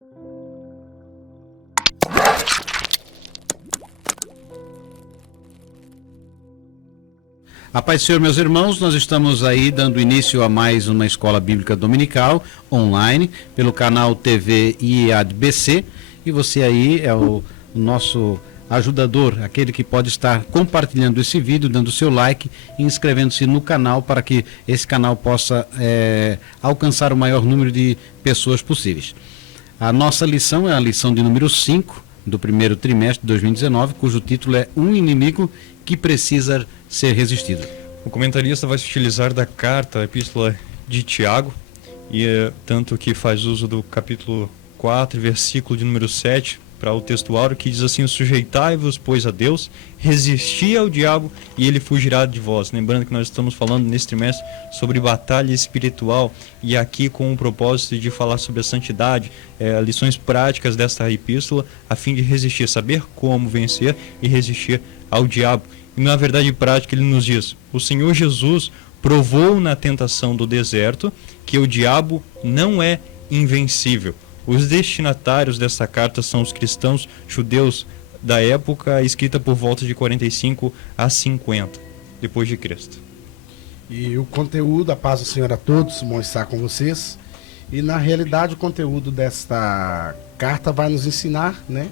A paz do Senhor, meus irmãos, nós estamos aí dando início a mais uma escola bíblica dominical online pelo canal TV IADBC, e você aí é o nosso ajudador, aquele que pode estar compartilhando esse vídeo, dando seu like e inscrevendo-se no canal para que esse canal possa alcançar o maior número de pessoas possíveis. A nossa lição é a lição de número 5 do primeiro trimestre de 2019, cujo título é Um Inimigo que Precisa Ser Resistido. O comentarista vai se utilizar da carta, a epístola de Tiago, e tanto que faz uso do capítulo 4, versículo de número 7, para o textuário, que diz assim: sujeitai-vos, pois, a Deus, resisti ao diabo e ele fugirá de vós. Lembrando que nós estamos falando nesse trimestre sobre batalha espiritual, e aqui com o propósito de falar sobre a santidade, lições práticas desta epístola, a fim de resistir, saber como vencer e resistir ao diabo. E na verdade prática ele nos diz: o Senhor Jesus provou na tentação do deserto que o diabo não é invencível. Os destinatários dessa carta são os cristãos judeus da época, escrita por volta de 45 a 50 depois de Cristo. E o conteúdo, a paz do Senhor a todos, bom estar com vocês. E na realidade o conteúdo desta carta vai nos ensinar, né,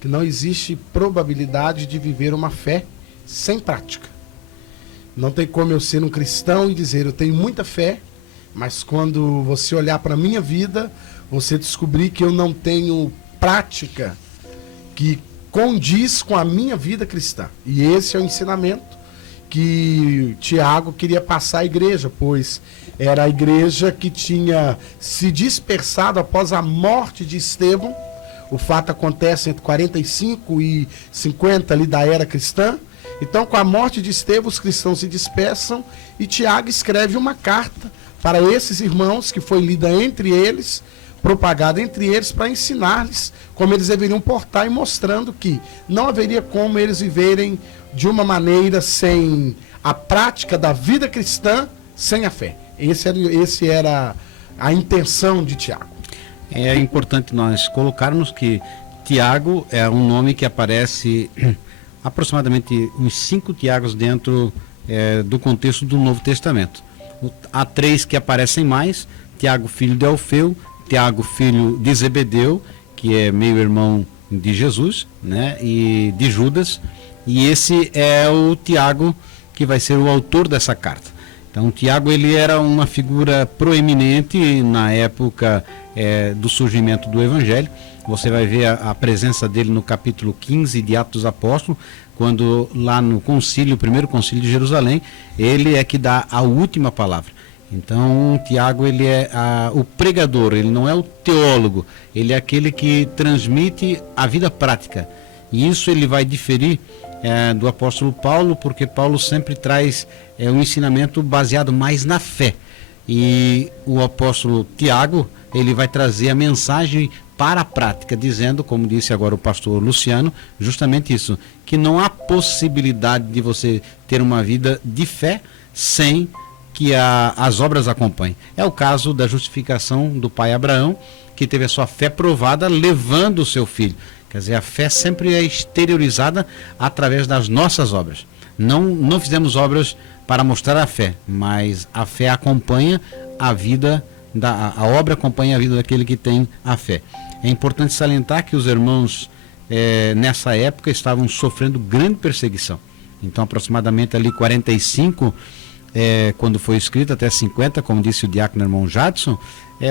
que não existe probabilidade de viver uma fé sem prática. Não tem como eu ser um cristão e dizer eu tenho muita fé, mas quando você olhar para a minha vida, você descobrir que eu não tenho prática que condiz com a minha vida cristã. E esse é o ensinamento que Tiago queria passar à igreja, pois era a igreja que tinha se dispersado após a morte de Estevão. O fato acontece entre 45 e 50 ali da era cristã. Então, com a morte de Estevão, os cristãos se dispersam e Tiago escreve uma carta para esses irmãos, que foi lida entre eles, propagada entre eles, para ensinar-lhes como eles deveriam portar, e mostrando que não haveria como eles viverem de uma maneira sem a prática da vida cristã, sem a fé. Esse era a intenção de Tiago. É importante nós colocarmos que Tiago é um nome que aparece aproximadamente uns 5 Tiagos dentro do contexto do Novo Testamento. Há 3 que aparecem mais: Tiago, filho de Alfeu, Tiago, filho de Zebedeu, que é meio-irmão de Jesus, né, e de Judas, e esse é o Tiago que vai ser o autor dessa carta. Então, Tiago, ele era uma figura proeminente na época do surgimento do Evangelho. Você vai ver a presença dele no capítulo 15 de Atos dos Apóstolos, quando lá no concílio, o primeiro concílio de Jerusalém, ele é que dá a última palavra. Então, Tiago, ele é o pregador, ele não é o teólogo, ele é aquele que transmite a vida prática. E isso ele vai diferir do apóstolo Paulo, porque Paulo sempre traz um ensinamento baseado mais na fé. E o apóstolo Tiago, ele vai trazer a mensagem para a prática, dizendo, como disse agora o pastor Luciano, justamente isso, que não há possibilidade de você ter uma vida de fé sem que as obras acompanhem. É o caso da justificação do pai Abraão, que teve a sua fé provada levando o seu filho. Quer dizer, a fé sempre é exteriorizada através das nossas obras. Não fizemos obras para mostrar a fé, mas a fé acompanha a vida, a obra acompanha a vida daquele que tem a fé. É importante salientar que os irmãos nessa época estavam sofrendo grande perseguição. Então, aproximadamente ali 45, quando foi escrito, até 50, como disse o diácono irmão Jadson,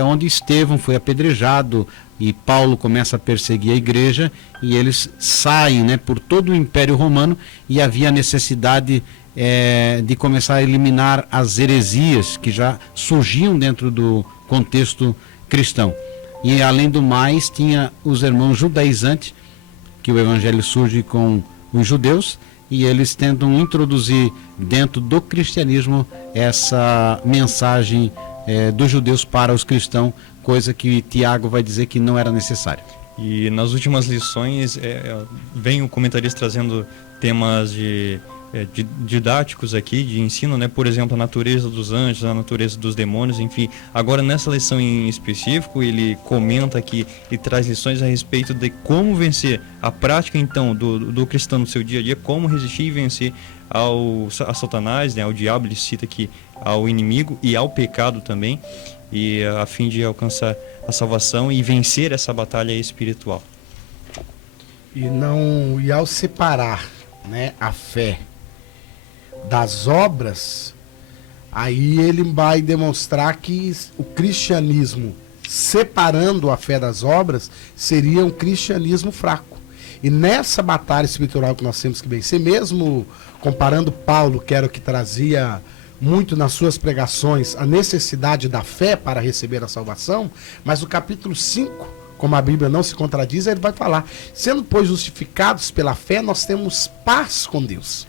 onde Estevão foi apedrejado e Paulo começa a perseguir a igreja, e eles saem, né, por todo o Império Romano, e havia necessidade de começar a eliminar as heresias que já surgiam dentro do contexto cristão. E além do mais, tinha os irmãos judaizantes, que o evangelho surge com os judeus, e eles tentam introduzir dentro do cristianismo essa mensagem dos judeus para os cristãos, coisa que Tiago vai dizer que não era necessário. E nas últimas lições vem o comentarista trazendo temas de didáticos aqui, de ensino, né? Por exemplo, a natureza dos anjos, a natureza dos demônios, enfim. Agora, nessa lição em específico, ele comenta aqui e traz lições a respeito de como vencer a prática, então, do cristão no seu dia a dia, como resistir e vencer a Satanás, né? Ao diabo, ele cita aqui ao inimigo e ao pecado também, e a fim de alcançar a salvação e vencer essa batalha espiritual. E ao separar, né, a fé das obras, aí ele vai demonstrar que o cristianismo, separando a fé das obras, seria um cristianismo fraco. E nessa batalha espiritual que nós temos que vencer, mesmo comparando Paulo, que era o que trazia muito nas suas pregações a necessidade da fé para receber a salvação, mas o capítulo 5, como a Bíblia não se contradiz, ele vai falar: sendo, pois, justificados pela fé, nós temos paz com Deus.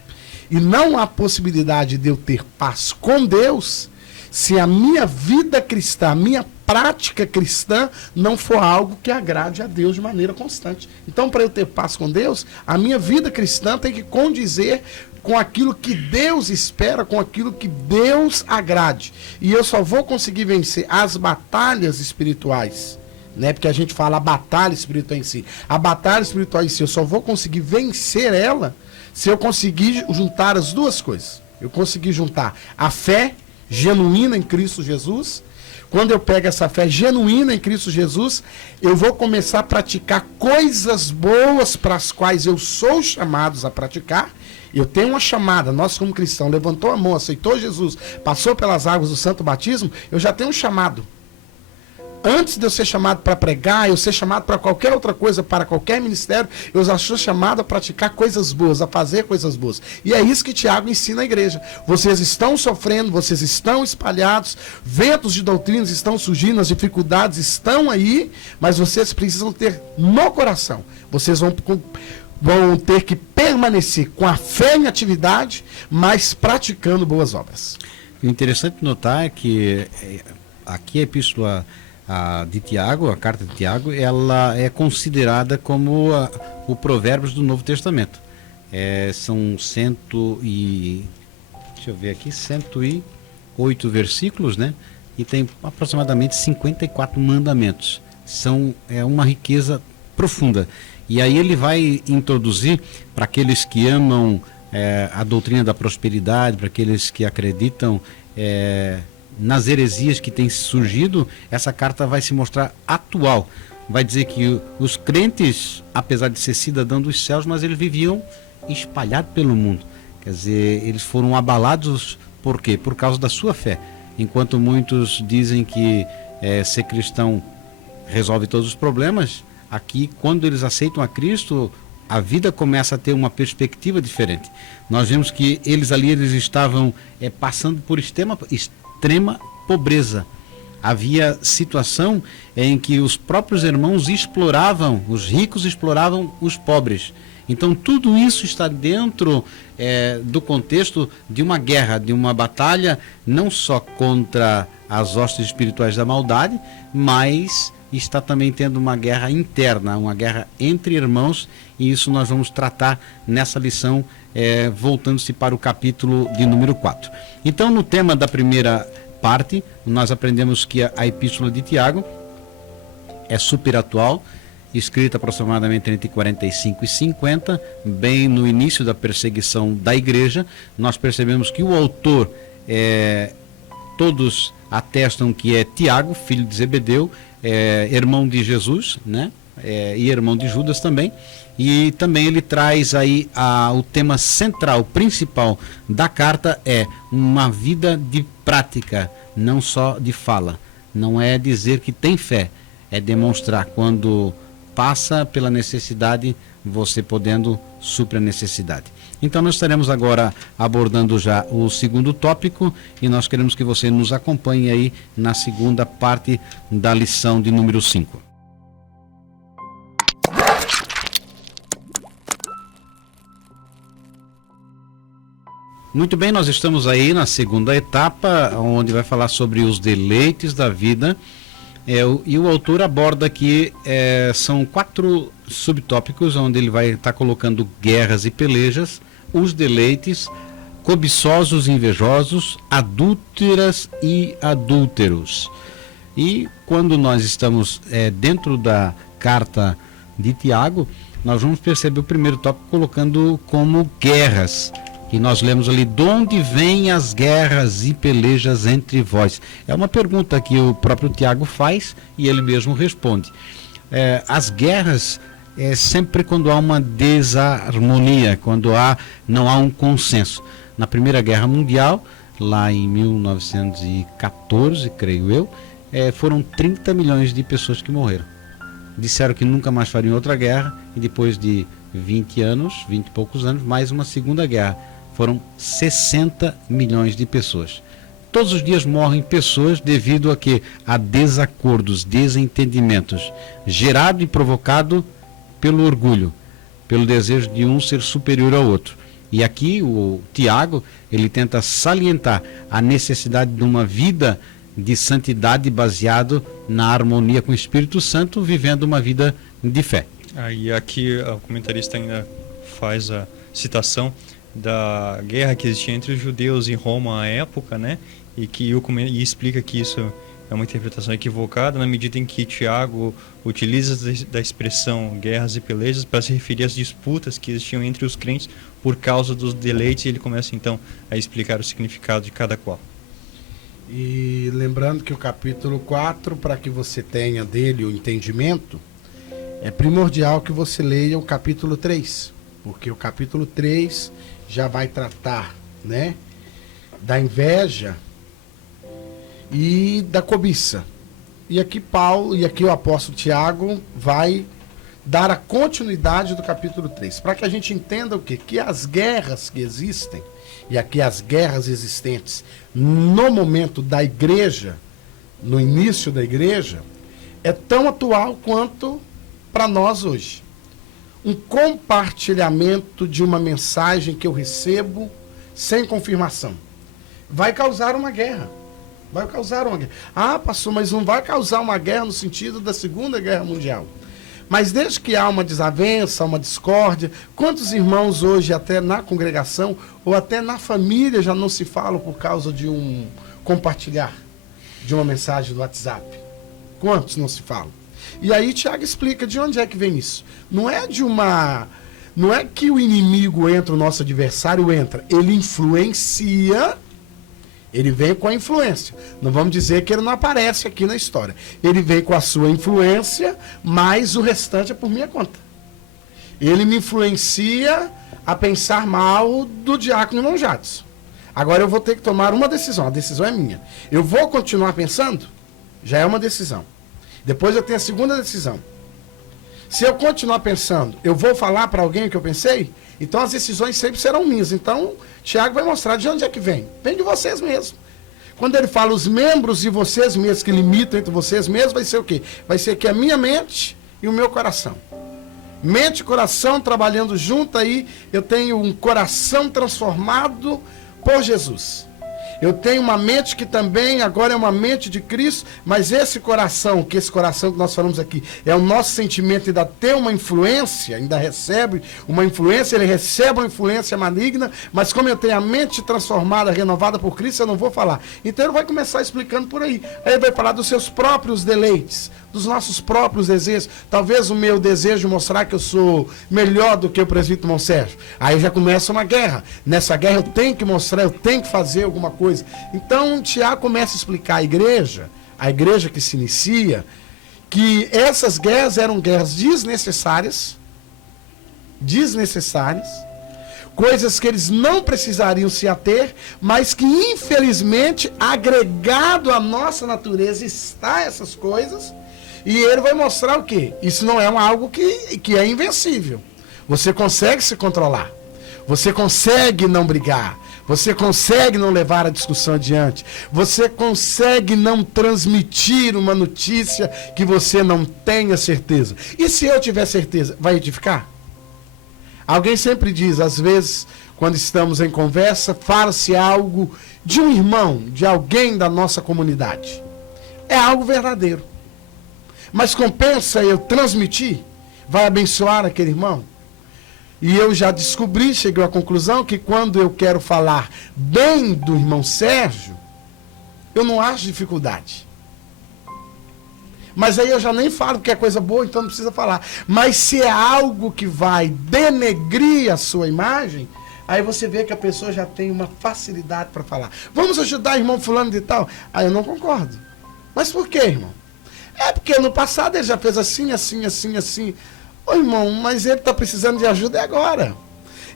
E não há possibilidade de eu ter paz com Deus se a minha vida cristã, a minha prática cristã não for algo que agrade a Deus de maneira constante. Então, para eu ter paz com Deus, a minha vida cristã tem que condizer com aquilo que Deus espera, com aquilo que Deus agrade. E eu só vou conseguir vencer as batalhas espirituais, né? Porque a gente fala a batalha espiritual em si. A batalha espiritual em si, eu só vou conseguir vencer ela se eu conseguir juntar as duas coisas. Eu conseguir juntar a fé genuína em Cristo Jesus. Quando eu pego essa fé genuína em Cristo Jesus, eu vou começar a praticar coisas boas para as quais eu sou chamado a praticar. Eu tenho uma chamada, nós como cristãos, levantou a mão, aceitou Jesus, passou pelas águas do santo batismo, eu já tenho um chamado. Antes de eu ser chamado para pregar, eu ser chamado para qualquer outra coisa, para qualquer ministério, eu já sou chamado a praticar coisas boas, a fazer coisas boas. E é isso que Tiago ensina a igreja. Vocês estão sofrendo, vocês estão espalhados, ventos de doutrinas estão surgindo, as dificuldades estão aí, mas vocês precisam ter no coração. Vocês vão ter que permanecer com a fé em atividade, mas praticando boas obras. O interessante notar é que aqui a epístola de Tiago, a carta de Tiago, ela é considerada como o Provérbios do Novo Testamento. São 108 versículos, né? E tem aproximadamente 54 mandamentos. É uma riqueza profunda. E aí ele vai introduzir, para aqueles que amam a doutrina da prosperidade, para aqueles que acreditam nas heresias que têm surgido, essa carta vai se mostrar atual. Vai dizer que os crentes, apesar de ser cidadão dos céus, mas eles viviam espalhados pelo mundo. Quer dizer, eles foram abalados, por quê? Por causa da sua fé. Enquanto muitos dizem que ser cristão resolve todos os problemas, aqui, quando eles aceitam a Cristo, a vida começa a ter uma perspectiva diferente. Nós vemos que eles estavam passando por extrema pobreza. Havia situação em que os próprios irmãos exploravam, os ricos exploravam os pobres. Então tudo isso está dentro do contexto de uma guerra, de uma batalha, não só contra as hostes espirituais da maldade, mas está também tendo uma guerra interna, uma guerra entre irmãos, e isso nós vamos tratar nessa lição, voltando-se para o capítulo de número 4. Então, no tema da primeira parte, nós aprendemos que a epístola de Tiago é super atual, escrita aproximadamente entre 45 e 50, bem no início da perseguição da igreja. Nós percebemos que o autor, todos atestam que é Tiago, filho de Zebedeu, irmão de Jesus, né? E irmão de Judas também. E também ele traz aí o tema central, principal da carta, uma vida de prática, não só de fala. Não é dizer que tem fé, é demonstrar quando passa pela necessidade, você podendo suprir a necessidade. Então nós estaremos agora abordando já o segundo tópico, e nós queremos que você nos acompanhe aí na segunda parte da lição de número 5. Muito bem, nós estamos aí na segunda etapa, onde vai falar sobre os deleites da vida. E o autor aborda aqui, são 4 subtópicos, onde ele vai estar colocando guerras e pelejas, os deleites, cobiçosos e invejosos, adúlteras e adúlteros. E quando nós estamos dentro da carta de Tiago, nós vamos perceber o primeiro tópico colocando como guerras. E nós lemos ali, de onde vêm as guerras e pelejas entre vós? É uma pergunta que o próprio Tiago faz e ele mesmo responde. As guerras é sempre quando há uma desarmonia, quando não há um consenso. Na Primeira Guerra Mundial, lá em 1914, creio eu, foram 30 milhões de pessoas que morreram. Disseram que nunca mais fariam outra guerra, e depois de 20 e poucos anos, mais uma segunda guerra. Foram 60 milhões de pessoas. Todos os dias morrem pessoas devido a quê? A desacordos, desentendimentos, gerado e provocado pelo orgulho, pelo desejo de um ser superior ao outro. E aqui o Tiago, ele tenta salientar a necessidade de uma vida de santidade baseado na harmonia com o Espírito Santo, vivendo uma vida de fé. E aqui o comentarista ainda faz a citação da guerra que existia entre os judeus e Roma à época, né? E explica que isso é uma interpretação equivocada na medida em que Tiago utiliza da expressão guerras e pelejas para se referir às disputas que existiam entre os crentes por causa dos deleites, e ele começa então a explicar o significado de cada qual. E lembrando que o capítulo 4, para que você tenha dele o entendimento, é primordial que você leia o capítulo 3, porque o capítulo 3 já vai tratar, né, da inveja e da cobiça. E aqui o apóstolo Tiago vai dar a continuidade do capítulo 3, para que a gente entenda o quê? Que as guerras que existem, e aqui as guerras existentes no momento da igreja, no início da igreja, é tão atual quanto para nós hoje. Um compartilhamento de uma mensagem que eu recebo sem confirmação vai causar uma guerra. Vai causar uma guerra. Ah, pastor, mas não vai causar uma guerra no sentido da Segunda Guerra Mundial. Mas desde que há uma desavença, uma discórdia, quantos irmãos hoje, até na congregação ou até na família, já não se falam por causa de um compartilhar de uma mensagem do WhatsApp? Quantos não se falam? E aí Tiago explica de onde é que vem isso. Não é que o inimigo entra, o nosso adversário entra, ele influencia. Ele vem com a influência. Não vamos dizer que ele não aparece aqui na história. Ele vem com a sua influência, mas o restante é por minha conta. Ele me influencia a pensar mal do diácono irmão Jadson. Agora eu vou ter que tomar uma decisão. A decisão é minha. Eu vou continuar pensando? Já é uma decisão. Depois eu tenho a segunda decisão. Se eu continuar pensando, eu vou falar para alguém o que eu pensei? Então as decisões sempre serão minhas. Então Tiago vai mostrar de onde é que vem. Vem de vocês mesmos. Quando ele fala os membros de vocês mesmos, que limitam entre vocês mesmos, vai ser o quê? Vai ser que a minha mente e o meu coração. Mente e coração trabalhando junto aí, eu tenho um coração transformado por Jesus. Eu tenho uma mente que também agora é uma mente de Cristo, mas esse coração que nós falamos aqui, é o nosso sentimento, ainda tem uma influência, ainda recebe uma influência, ele recebe uma influência maligna, mas como eu tenho a mente transformada, renovada por Cristo, eu não vou falar. Então ele vai começar explicando por aí. Aí ele vai falar dos seus próprios deleites, dos nossos próprios desejos. Talvez o meu desejo mostrar que eu sou melhor do que o presbítero irmão Sérgio. Aí já começa uma guerra. Nessa guerra eu tenho que mostrar, eu tenho que fazer alguma coisa. Então Tiago começa a explicar a igreja que se inicia, que essas guerras eram guerras desnecessárias, coisas que eles não precisariam se ater, mas que infelizmente agregado à nossa natureza está essas coisas, e ele vai mostrar o quê? Isso não é algo que é invencível. Você consegue se controlar, você consegue não brigar, você consegue não levar a discussão adiante. Você consegue não transmitir uma notícia que você não tenha certeza. E se eu tiver certeza, vai edificar? Alguém sempre diz, às vezes, quando estamos em conversa, fala-se algo de um irmão, de alguém da nossa comunidade. É algo verdadeiro. Mas compensa eu transmitir? Vai abençoar aquele irmão? E eu já descobri, cheguei à conclusão que quando eu quero falar bem do irmão Sérgio, eu não acho dificuldade. Mas aí eu já nem falo que é coisa boa, então não precisa falar. Mas se é algo que vai denegrir a sua imagem, aí você vê que a pessoa já tem uma facilidade para falar. Vamos ajudar irmão fulano de tal? Aí eu não concordo. Mas por quê, irmão? É porque no passado ele já fez assim, assim, assim, assim. Ô irmão, mas ele está precisando de ajuda agora.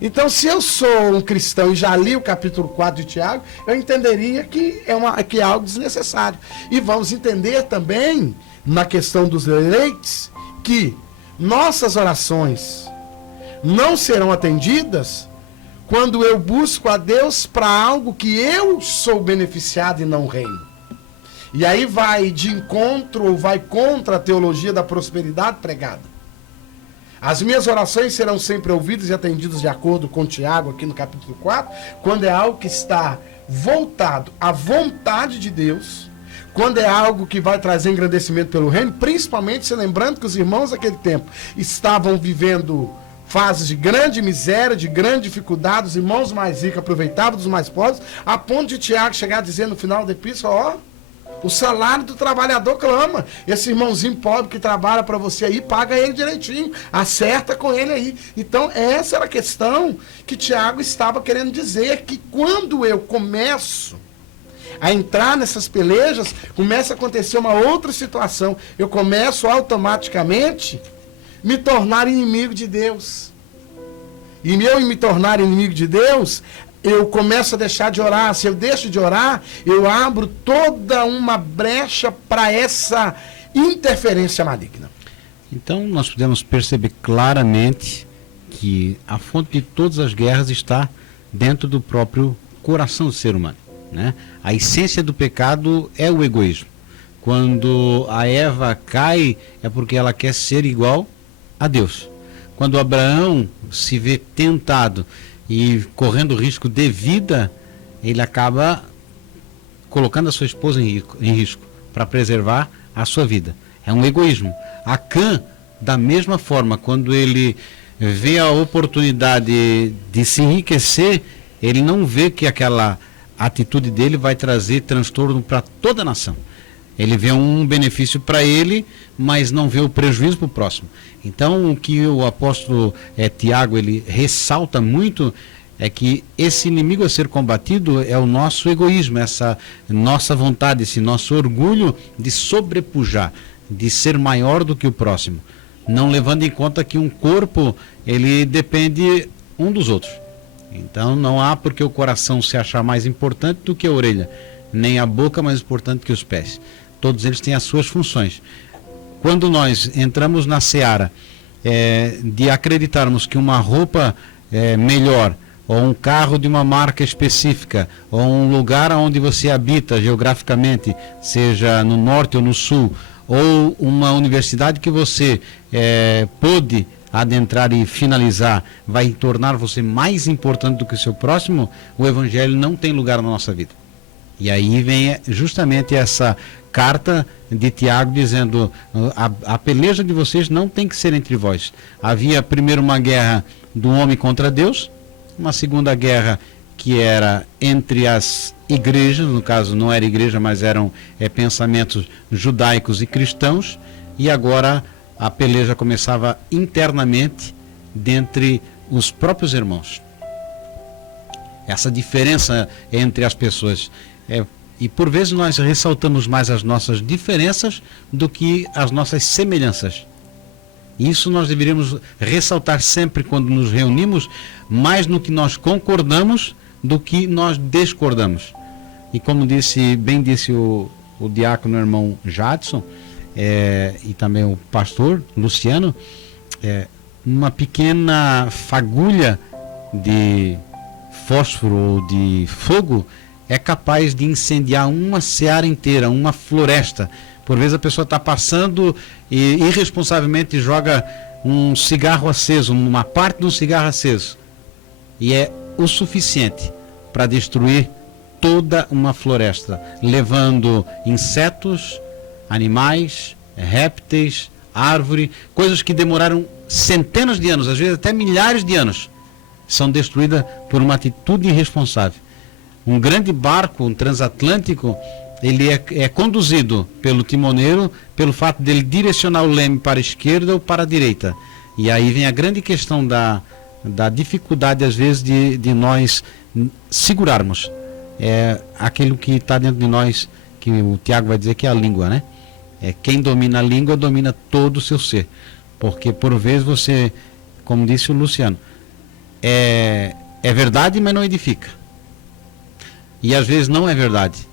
Então, se eu sou um cristão e já li o capítulo 4 de Tiago, eu entenderia que é algo desnecessário. E vamos entender também, na questão dos eleitos, que nossas orações não serão atendidas quando eu busco a Deus para algo que eu sou beneficiado e não o reino. E aí vai de encontro ou vai contra a teologia da prosperidade pregada. As minhas orações serão sempre ouvidas e atendidas de acordo com Tiago, aqui no capítulo 4, quando é algo que está voltado à vontade de Deus, quando é algo que vai trazer engrandecimento pelo reino, principalmente se lembrando que os irmãos daquele tempo estavam vivendo fases de grande miséria, de grande dificuldade, os irmãos mais ricos aproveitavam dos mais pobres, a ponto de Tiago chegar a dizer no final da epístola, ó, o salário do trabalhador clama. Esse irmãozinho pobre que trabalha para você aí, paga ele direitinho, acerta com ele aí. Então essa era a questão que Tiago estava querendo dizer, que quando eu começo a entrar nessas pelejas, começa a acontecer uma outra situação. Eu começo automaticamente me tornar inimigo de Deus. E eu me tornar inimigo de Deus, eu começo a deixar de orar. Se eu deixo de orar, eu abro toda uma brecha para essa interferência maligna. Então nós podemos perceber claramente que a fonte de todas as guerras está dentro do próprio coração do ser humano, né? A essência do pecado é o egoísmo. Quando a Eva cai, é porque ela quer ser igual a Deus. Quando Abraão se vê tentado e correndo risco de vida, ele acaba colocando a sua esposa em risco para preservar a sua vida. É um egoísmo. Acã, da mesma forma, quando ele vê a oportunidade de se enriquecer, ele não vê que aquela atitude dele vai trazer transtorno para toda a nação. Ele vê um benefício para ele, mas não vê o prejuízo para o próximo. Então, o que o apóstolo Tiago ele ressalta muito é que esse inimigo a ser combatido é o nosso egoísmo, essa nossa vontade, esse nosso orgulho de sobrepujar, de ser maior do que o próximo, não levando em conta que um corpo ele depende um dos outros. Então, não há porque o coração se achar mais importante do que a orelha, nem a boca mais importante que os pés. Todos eles têm as suas funções. Quando nós entramos na seara de acreditarmos que uma roupa melhor, ou um carro de uma marca específica, ou um lugar onde você habita geograficamente, seja no norte ou no sul, ou uma universidade que você pôde adentrar e finalizar, vai tornar você mais importante do que o seu próximo, o evangelho não tem lugar na nossa vida. E aí vem justamente essa carta de Tiago dizendo, a peleja de vocês não tem que ser entre vós. Havia primeiro uma guerra do homem contra Deus, uma segunda guerra que era entre as igrejas, no caso não era igreja, mas eram pensamentos judaicos e cristãos, e agora a peleja começava internamente dentre os próprios irmãos. Essa diferença entre as pessoas e por vezes nós ressaltamos mais as nossas diferenças do que as nossas semelhanças. Isso nós deveríamos ressaltar sempre quando nos reunimos, mais no que nós concordamos do que nós discordamos. E como bem disse o diácono irmão Jadson, e também o pastor Luciano, uma pequena fagulha de fósforo ou de fogo é capaz de incendiar uma seara inteira, uma floresta. Por vezes a pessoa está passando e irresponsavelmente joga um cigarro aceso, uma parte de um cigarro aceso. E é o suficiente para destruir toda uma floresta, levando insetos, animais, répteis, árvore, coisas que demoraram centenas de anos, às vezes até milhares de anos, são destruídas por uma atitude irresponsável. Um grande barco, um transatlântico, ele é conduzido pelo timoneiro pelo fato dele direcionar o leme para a esquerda ou para a direita. E aí vem a grande questão da dificuldade, às vezes, de nós segurarmos aquilo que está dentro de nós, que o Tiago vai dizer que é a língua, né? Quem domina a língua domina todo o seu ser. Porque, por vezes, você, como disse o Luciano, é verdade, mas não edifica. E às vezes não é verdade.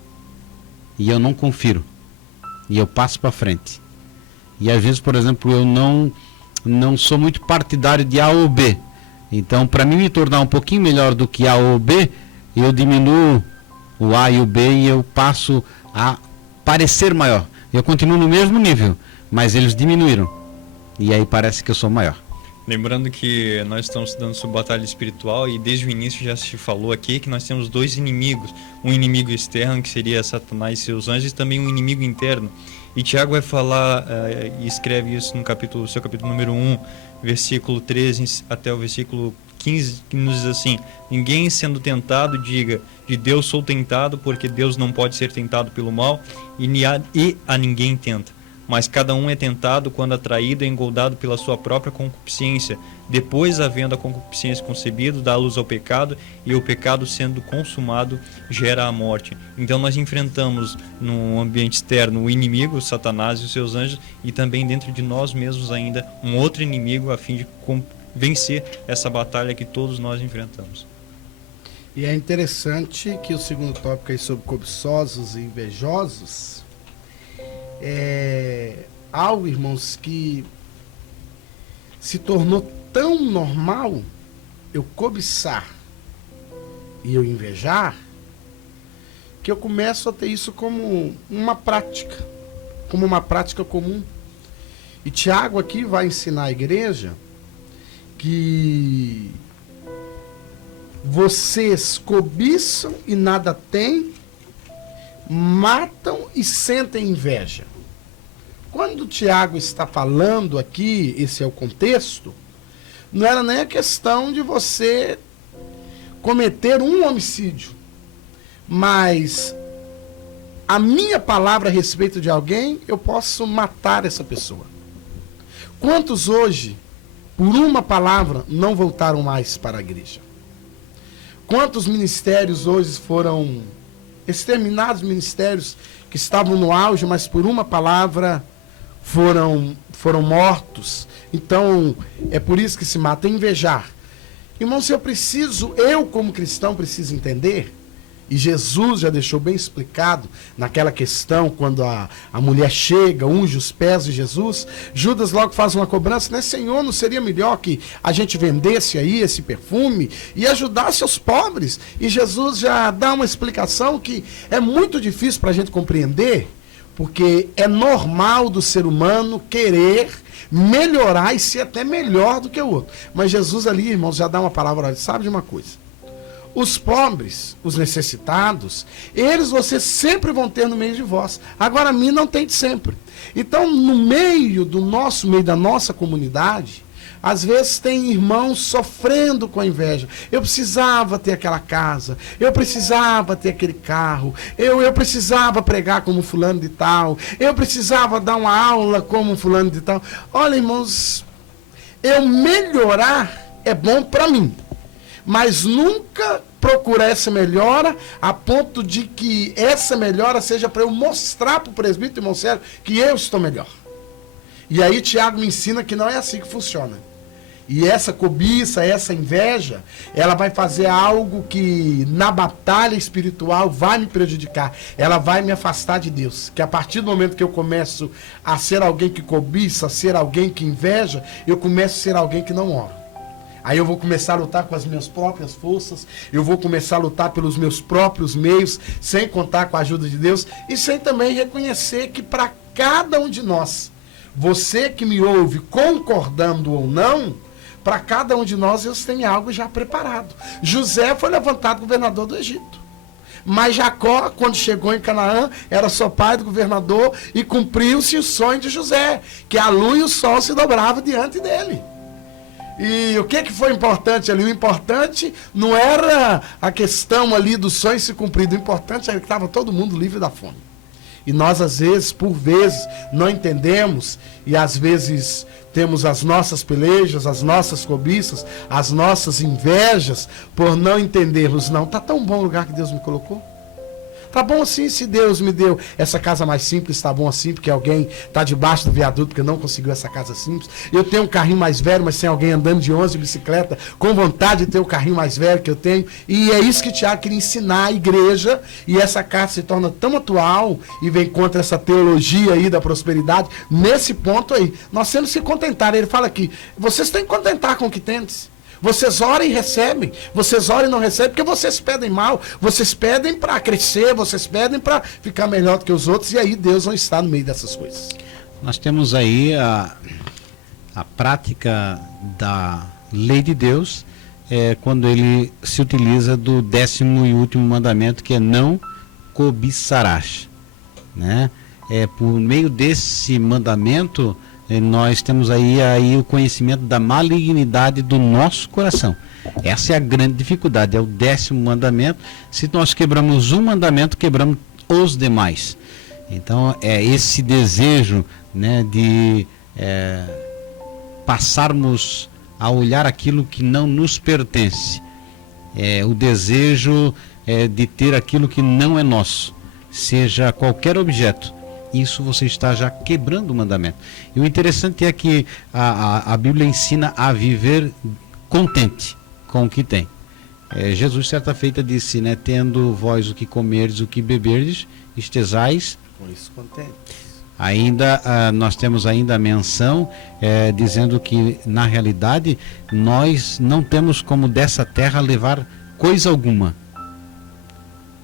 E eu não confiro. E eu passo para frente. E às vezes, por exemplo, eu não sou muito partidário de A ou B. Então, para mim me tornar um pouquinho melhor do que A ou B, eu diminuo o A e o B e eu passo a parecer maior. Eu continuo no mesmo nível, mas eles diminuíram. E aí parece que eu sou maior. Lembrando que nós estamos estudando sobre batalha espiritual e desde o início já se falou aqui que nós temos dois inimigos. Um inimigo externo, que seria Satanás e seus anjos, e também um inimigo interno. E Tiago vai falar e escreve isso no seu capítulo número 1, versículo 13 até o versículo 15, que nos diz assim: ninguém sendo tentado diga, de Deus sou tentado, porque Deus não pode ser tentado pelo mal, e a ninguém tenta. Mas cada um é tentado quando atraído e engoldado pela sua própria concupiscência. Depois, havendo a concupiscência concebido, dá luz ao pecado, e o pecado sendo consumado gera a morte. Então nós enfrentamos no ambiente externo o inimigo, Satanás e os seus anjos, e também dentro de nós mesmos ainda um outro inimigo a fim de vencer essa batalha que todos nós enfrentamos. E é interessante que o segundo tópico aí sobre cobiçosos e invejosos algo, irmãos, que se tornou tão normal, eu cobiçar e eu invejar, que eu começo a ter isso como uma prática comum. E Tiago aqui vai ensinar a igreja que vocês cobiçam e nada têm, matam e sentem inveja. Quando o Tiago está falando aqui, esse é o contexto, não era nem a questão de você cometer um homicídio, mas a minha palavra a respeito de alguém, eu posso matar essa pessoa. Quantos hoje, por uma palavra, não voltaram mais para a igreja? Quantos ministérios hoje foram exterminados, ministérios que estavam no auge, mas por uma palavra foram mortos? Então, é por isso que se mata, invejar. Irmão, se eu como cristão preciso entender, e Jesus já deixou bem explicado naquela questão, quando a mulher chega, unge os pés de Jesus, Judas logo faz uma cobrança, né? Senhor, não seria melhor que a gente vendesse aí esse perfume e ajudasse os pobres? E Jesus já dá uma explicação que é muito difícil para a gente compreender, porque é normal do ser humano querer melhorar e ser até melhor do que o outro. Mas Jesus ali, irmãos, já dá uma palavra, sabe de uma coisa? Os pobres, os necessitados, eles vocês sempre vão ter no meio de vós. Agora, a mim não tem de sempre. Então, no meio da nossa comunidade, às vezes tem irmãos sofrendo com a inveja. Eu precisava ter aquela casa, eu precisava ter aquele carro, eu precisava pregar como fulano de tal, eu precisava dar uma aula como fulano de tal. Olha, irmãos, eu melhorar é bom para mim, mas nunca procurar essa melhora a ponto de que essa melhora seja para eu mostrar para o presbítero, irmão Célio, que eu estou melhor. E aí Tiago me ensina que não é assim que funciona. E essa cobiça, essa inveja, ela vai fazer algo que na batalha espiritual vai me prejudicar. Ela vai me afastar de Deus. Que a partir do momento que eu começo a ser alguém que cobiça, a ser alguém que inveja, eu começo a ser alguém que não ora. Aí eu vou começar a lutar com as minhas próprias forças, eu vou começar a lutar pelos meus próprios meios, sem contar com a ajuda de Deus, e sem também reconhecer que para cada um de nós, você que me ouve, concordando ou não, para cada um de nós Deus tem algo já preparado. José foi levantado governador do Egito. Mas Jacó, quando chegou em Canaã, era só pai do governador e cumpriu-se o sonho de José, que a lua e o sol se dobravam diante dele. E o que foi importante ali? O importante não era a questão ali do sonho se cumprir, o importante era que estava todo mundo livre da fome. E nós, às vezes, por vezes, não entendemos e às vezes temos as nossas pelejas, as nossas cobiças, as nossas invejas, por não entendermos, não. Está tão bom o lugar que Deus me colocou. Tá bom assim, se Deus me deu essa casa mais simples, tá bom assim, porque alguém tá debaixo do viaduto porque não conseguiu essa casa simples. Eu tenho um carrinho mais velho, mas tem alguém andando de 11 de bicicleta, com vontade de ter o carrinho mais velho que eu tenho. E é isso que Tiago queria ensinar à igreja, e essa carta se torna tão atual e vem contra essa teologia aí da prosperidade, nesse ponto aí. Nós temos que se contentar. Ele fala aqui, vocês têm que contentar com o que tendes. Vocês oram e recebem, vocês oram e não recebem, porque vocês pedem mal, vocês pedem para crescer, vocês pedem para ficar melhor do que os outros, e aí Deus não está no meio dessas coisas. Nós temos aí a prática da lei de Deus, quando ele se utiliza do 10º e último mandamento, que é não cobiçarás, né? Por meio desse mandamento, nós temos aí o conhecimento da malignidade do nosso coração. Essa é a grande dificuldade, é o 10º mandamento. Se nós quebramos um mandamento, quebramos os demais. Então é esse desejo, né, de passarmos a olhar aquilo que não nos pertence. O desejo de ter aquilo que não é nosso, seja qualquer objeto. Isso você está já quebrando o mandamento. E o interessante é que a Bíblia ensina a viver contente com o que tem. Jesus certa feita disse, né, tendo vós o que comerdes, o que beberdes, estejais com isso contente. Ainda nós temos ainda a menção dizendo que na realidade nós não temos como dessa terra levar coisa alguma.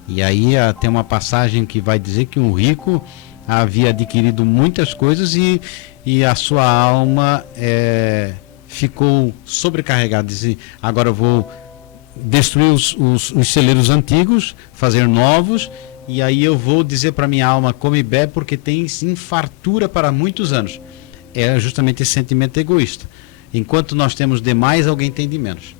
E aí tem uma passagem que vai dizer que um rico havia adquirido muitas coisas e a sua alma ficou sobrecarregada. Disse, agora eu vou destruir os celeiros antigos, fazer novos, e aí eu vou dizer para minha alma, come e bebe, porque tens fartura para muitos anos. É justamente esse sentimento egoísta. Enquanto nós temos demais, alguém tem de menos.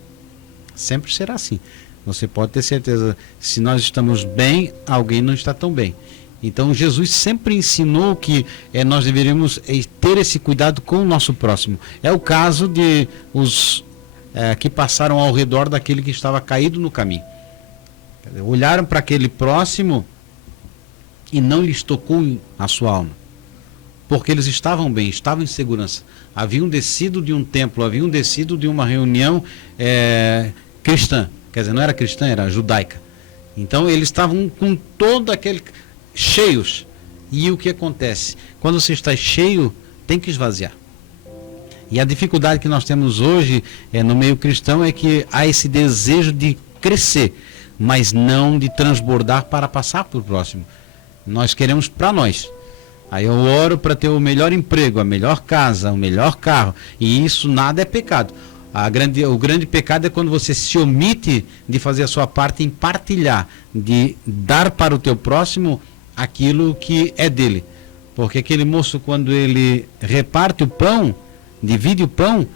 Sempre será assim. Você pode ter certeza, se nós estamos bem, alguém não está tão bem. Então Jesus sempre ensinou que nós deveríamos ter esse cuidado com o nosso próximo. É o caso de os que passaram ao redor daquele que estava caído no caminho. Olharam para aquele próximo e não lhes tocou a sua alma. Porque eles estavam bem, estavam em segurança. Haviam descido de um templo, haviam descido de uma reunião cristã. Quer dizer, não era cristã, era judaica. Então eles estavam com todo aquele... cheios. E o que acontece? Quando você está cheio, tem que esvaziar. E a dificuldade que nós temos hoje no meio cristão é que há esse desejo de crescer, mas não de transbordar para passar para o próximo. Nós queremos para nós. Aí eu oro para ter o melhor emprego, a melhor casa, o melhor carro. E isso nada é pecado. O grande pecado é quando você se omite de fazer a sua parte em partilhar, de dar para o teu próximo aquilo que é dele. Porque aquele moço, quando ele reparte o pão, divide o pão,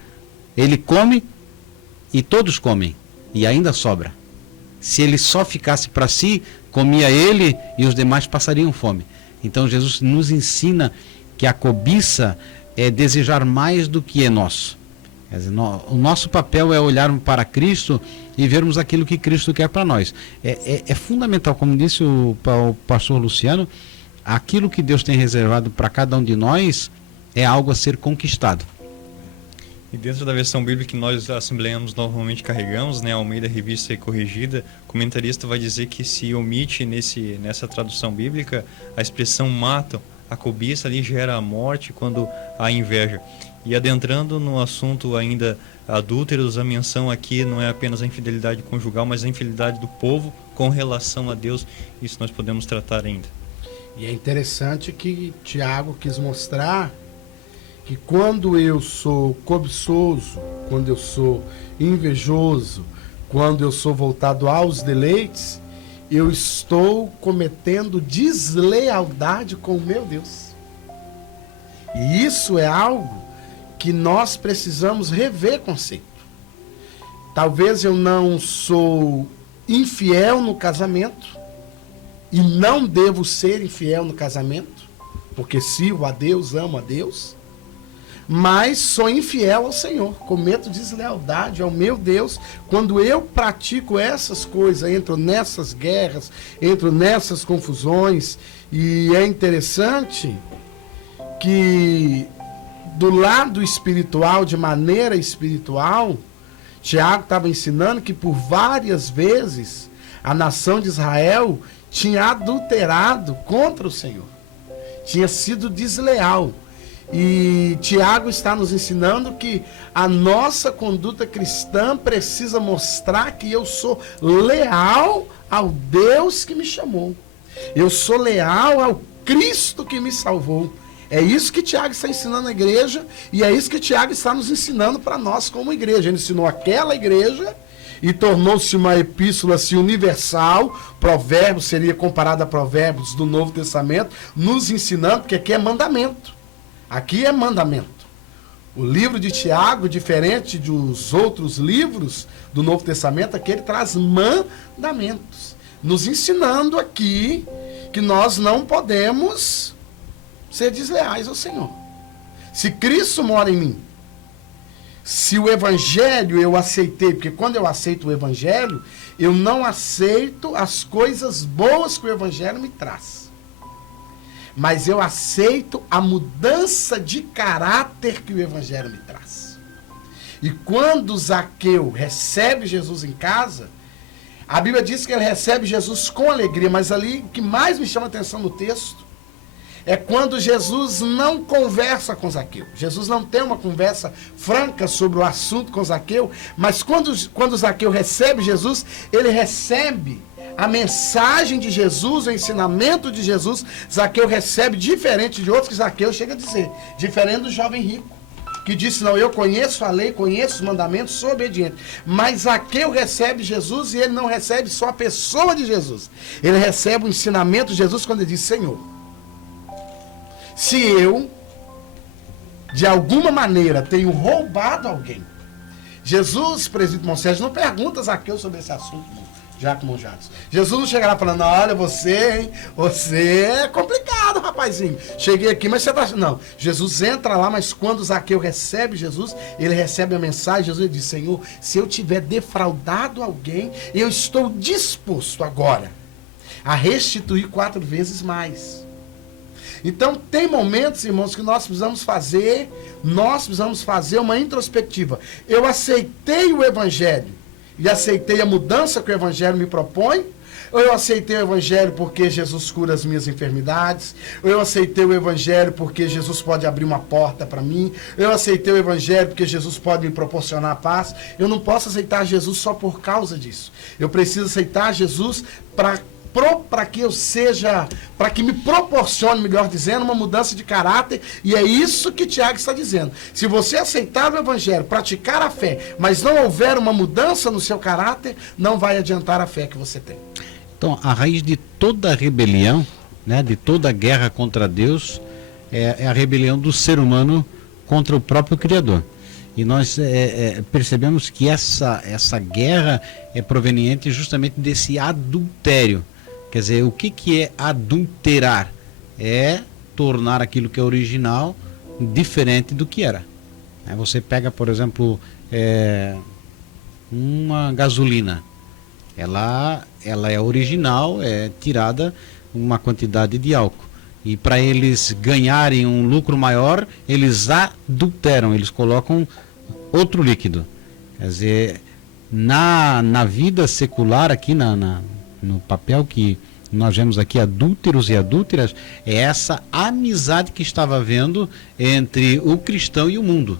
ele come e todos comem, e ainda sobra. Se ele só ficasse para si, comia ele e os demais passariam fome. Então Jesus nos ensina que a cobiça é desejar mais do que é nosso. Quer dizer, o nosso papel é olhar para Cristo e vermos aquilo que Cristo quer para nós. É fundamental, como disse o pastor Luciano, aquilo que Deus tem reservado para cada um de nós é algo a ser conquistado. E dentro da versão bíblica que nós assembleanos normalmente carregamos, né, Almeida Revista e Corrigida, o comentarista vai dizer que se omite nessa tradução bíblica a expressão matam, a cobiça ali gera a morte quando há inveja. E adentrando no assunto ainda adúlteros, a menção aqui não é apenas a infidelidade conjugal, mas a infidelidade do povo com relação a Deus. Isso nós podemos tratar ainda. E é interessante que Tiago quis mostrar que quando eu sou cobiçoso, quando eu sou invejoso, quando eu sou voltado aos deleites, eu estou cometendo deslealdade com o meu Deus. E isso é algo que nós precisamos rever conceito. Talvez eu não sou infiel no casamento, e não devo ser infiel no casamento, porque sirvo a Deus, amo a Deus, mas sou infiel ao Senhor, cometo deslealdade ao meu Deus, quando eu pratico essas coisas, entro nessas guerras, entro nessas confusões. E é interessante que do lado espiritual, de maneira espiritual, Tiago estava ensinando que por várias vezes a nação de Israel tinha adulterado contra o Senhor, tinha sido desleal. E Tiago está nos ensinando que a nossa conduta cristã precisa mostrar que eu sou leal ao Deus que me chamou, eu sou leal ao Cristo que me salvou. É isso que Tiago está ensinando à igreja, e é isso que Tiago está nos ensinando para nós como igreja. Ele ensinou aquela igreja e tornou-se uma epístola assim, universal. Provérbios seria comparado a Provérbios do Novo Testamento, nos ensinando, porque aqui é mandamento. Aqui é mandamento. O livro de Tiago, diferente dos outros livros do Novo Testamento, aqui ele traz mandamentos, nos ensinando aqui que nós não podemos ser desleais ao Senhor. Se Cristo mora em mim, se o Evangelho eu aceitei, porque quando eu aceito o Evangelho, eu não aceito as coisas boas que o Evangelho me traz, mas eu aceito a mudança de caráter que o Evangelho me traz. E quando Zaqueu recebe Jesus em casa, a Bíblia diz que ele recebe Jesus com alegria, mas ali o que mais me chama a atenção no texto é quando Jesus não conversa com Zaqueu. Jesus não tem uma conversa franca sobre o assunto com Zaqueu, mas quando Zaqueu recebe Jesus, ele recebe a mensagem de Jesus, o ensinamento de Jesus. Zaqueu recebe diferente de outros que Zaqueu chega a dizer, diferente do jovem rico, que disse, não, eu conheço a lei, conheço os mandamentos, sou obediente. Mas Zaqueu recebe Jesus, e ele não recebe só a pessoa de Jesus. Ele recebe o ensinamento de Jesus quando ele diz, Senhor, se eu, de alguma maneira, tenho roubado alguém. Jesus, presbítero Monserrat, não pergunta a Zaqueu sobre esse assunto, Giacomo Jacques. Jesus não chega lá falando, olha, você é complicado, rapazinho. Cheguei aqui, mas você tá... Não, Jesus entra lá, mas quando Zaqueu recebe Jesus, ele recebe a mensagem, Jesus diz, Senhor, se eu tiver defraudado alguém, eu estou disposto agora a restituir 4 vezes mais. Então tem momentos, irmãos, que nós precisamos fazer uma introspectiva. Eu aceitei o Evangelho e aceitei a mudança que o Evangelho me propõe, ou eu aceitei o Evangelho porque Jesus cura as minhas enfermidades, ou eu aceitei o Evangelho porque Jesus pode abrir uma porta para mim, eu aceitei o Evangelho porque Jesus pode me proporcionar paz. Eu não posso aceitar Jesus só por causa disso. Eu preciso aceitar Jesus para que eu seja, para que me proporcione, melhor dizendo, uma mudança de caráter. E é isso que Tiago está dizendo. Se você aceitar o Evangelho, praticar a fé, mas não houver uma mudança no seu caráter, não vai adiantar a fé que você tem. Então, a raiz de toda rebelião, né, de toda guerra contra Deus, é a rebelião do ser humano contra o próprio Criador. E nós percebemos que essa guerra é proveniente justamente desse adultério. Quer dizer, o que é adulterar? É tornar aquilo que é original diferente do que era. Você pega, por exemplo, uma gasolina. Ela é original, é tirada uma quantidade de álcool. E para eles ganharem um lucro maior, eles adulteram, eles colocam outro líquido. Quer dizer, na vida secular, aqui no papel que nós vemos aqui, adúlteros e adúlteras, é essa amizade que estava havendo entre o cristão e o mundo.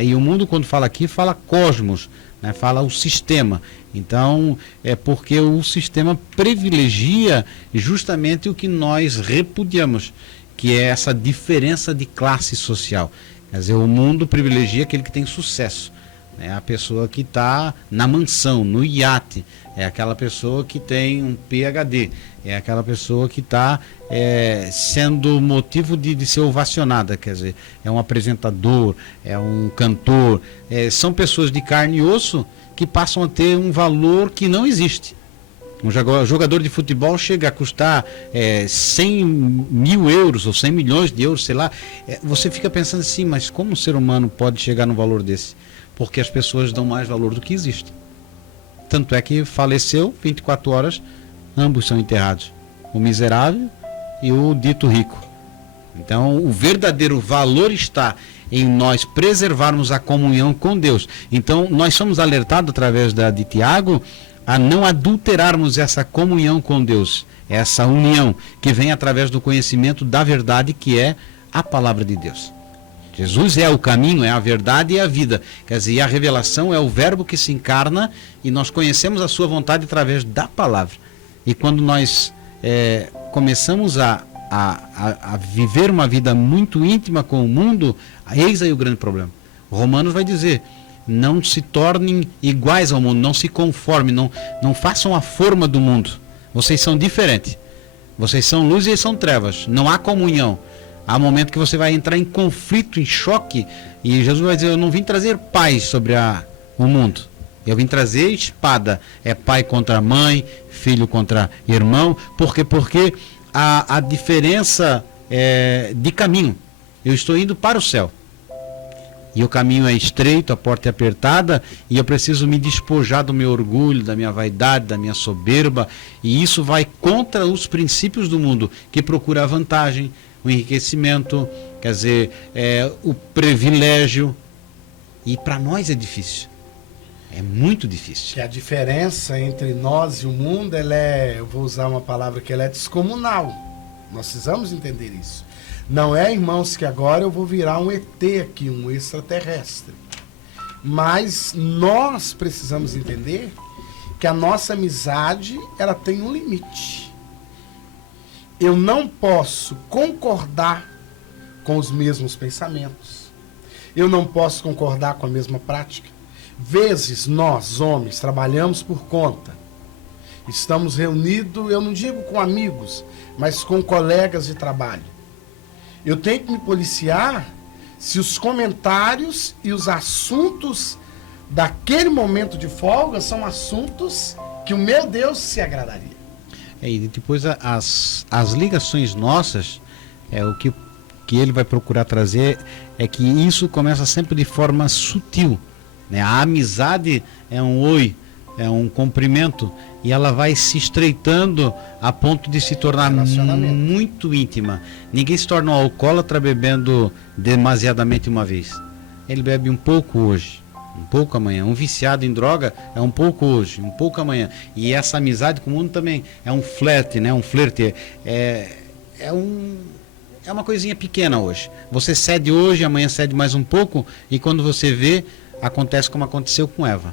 E o mundo, quando fala aqui, fala cosmos, fala o sistema. Então, é porque o sistema privilegia justamente o que nós repudiamos, que é essa diferença de classe social. Quer dizer, o mundo privilegia aquele que tem sucesso. É a pessoa que está na mansão, no iate. É aquela pessoa que tem um PhD. É aquela pessoa que está sendo motivo de ser ovacionada. Quer dizer, é um apresentador, é um cantor. São pessoas de carne e osso que passam a ter um valor que não existe. Um jogador de futebol chega a custar 100 mil euros ou 100 milhões de euros, sei lá. Você fica pensando assim, mas como um ser humano pode chegar num valor desse? Porque as pessoas dão mais valor do que existe. Tanto é que faleceu, 24 horas, ambos são enterrados. O miserável e o dito rico. Então, o verdadeiro valor está em nós preservarmos a comunhão com Deus. Então, nós somos alertados através de Tiago a não adulterarmos essa comunhão com Deus, essa união que vem através do conhecimento da verdade, que é a palavra de Deus. Jesus é o caminho, é a verdade e a vida. Quer dizer, a revelação é o verbo que se encarna e nós conhecemos a sua vontade através da palavra. E quando nós começamos a viver uma vida muito íntima com o mundo, eis aí o grande problema. Romanos vai dizer, não se tornem iguais ao mundo, não se conformem, não façam a forma do mundo. Vocês são diferentes. Vocês são luz e eles são trevas. Não há comunhão. Há um momento que você vai entrar em conflito, em choque, e Jesus vai dizer, eu não vim trazer paz sobre o mundo. Eu vim trazer espada. É pai contra mãe, filho contra irmão. Por quê? Porque a diferença de caminho. Eu estou indo para o céu. E o caminho é estreito, a porta é apertada, e eu preciso me despojar do meu orgulho, da minha vaidade, da minha soberba. E isso vai contra os princípios do mundo, que procura a vantagem, o enriquecimento, quer dizer, o privilégio. E para nós é difícil. É muito difícil. Que a diferença entre nós e o mundo, eu vou usar uma palavra que ela é descomunal. Nós precisamos entender isso. Não é, irmãos, que agora eu vou virar um ET aqui, um extraterrestre. Mas nós precisamos entender que a nossa amizade, ela tem um limite. Eu não posso concordar com os mesmos pensamentos. Eu não posso concordar com a mesma prática. Vezes nós, homens, trabalhamos por conta. Estamos reunidos, eu não digo com amigos, mas com colegas de trabalho. Eu tenho que me policiar se os comentários e os assuntos daquele momento de folga são assuntos que o meu Deus se agradaria. E depois as ligações nossas, o que ele vai procurar trazer é que isso começa sempre de forma sutil. Né? A amizade é um oi, é um cumprimento, e ela vai se estreitando a ponto de se tornar muito íntima. Ninguém se torna um alcoólatra bebendo demasiadamente uma vez. Ele bebe um pouco hoje, um pouco amanhã. Um viciado em droga é um pouco hoje, um pouco amanhã. E essa amizade com o mundo também é um flerte, né? Um flerte. É uma coisinha pequena hoje. Você cede hoje, amanhã cede mais um pouco, e quando você vê, acontece como aconteceu com Eva.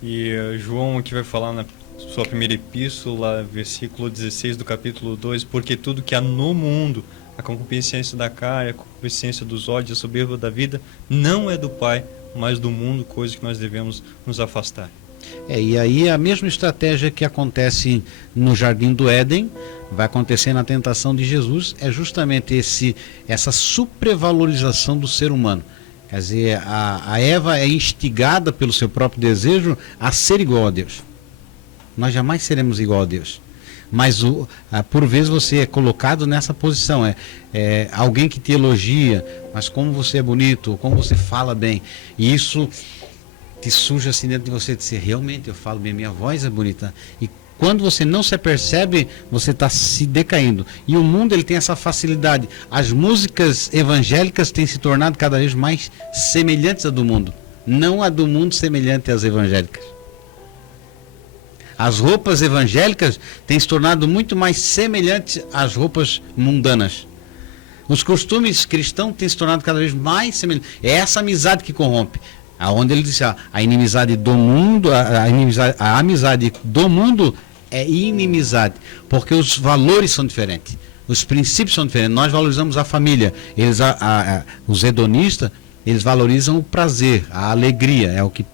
E João aqui vai falar na sua primeira epístola, versículo 16 do capítulo 2, porque tudo que há no mundo, a concupiscência da carne, a concupiscência dos olhos, a soberba da vida, não é do Pai, mas do mundo, coisa que nós devemos nos afastar. E aí a mesma estratégia que acontece no Jardim do Éden, vai acontecer na tentação de Jesus, é justamente essa supervalorização do ser humano. Quer dizer, a Eva é instigada pelo seu próprio desejo a ser igual a Deus. Nós jamais seremos igual a Deus. Mas por vezes você é colocado nessa posição. Alguém que te elogia, mas como você é bonito, como você fala bem. E isso te suja assim dentro de você, de dizer, realmente eu falo bem, minha voz é bonita. E quando você não se apercebe, você está se decaindo. E o mundo ele tem essa facilidade. As músicas evangélicas têm se tornado cada vez mais semelhantes à do mundo. Não a do mundo semelhante às evangélicas. As roupas evangélicas têm se tornado muito mais semelhantes às roupas mundanas. Os costumes cristãos têm se tornado cada vez mais semelhantes. É essa amizade que corrompe. Aonde ele disse, a inimizade do mundo, a amizade do mundo é inimizade, porque os valores são diferentes, os princípios são diferentes. Nós valorizamos a família, os hedonistas, Eles valorizam o prazer, a alegria. É o que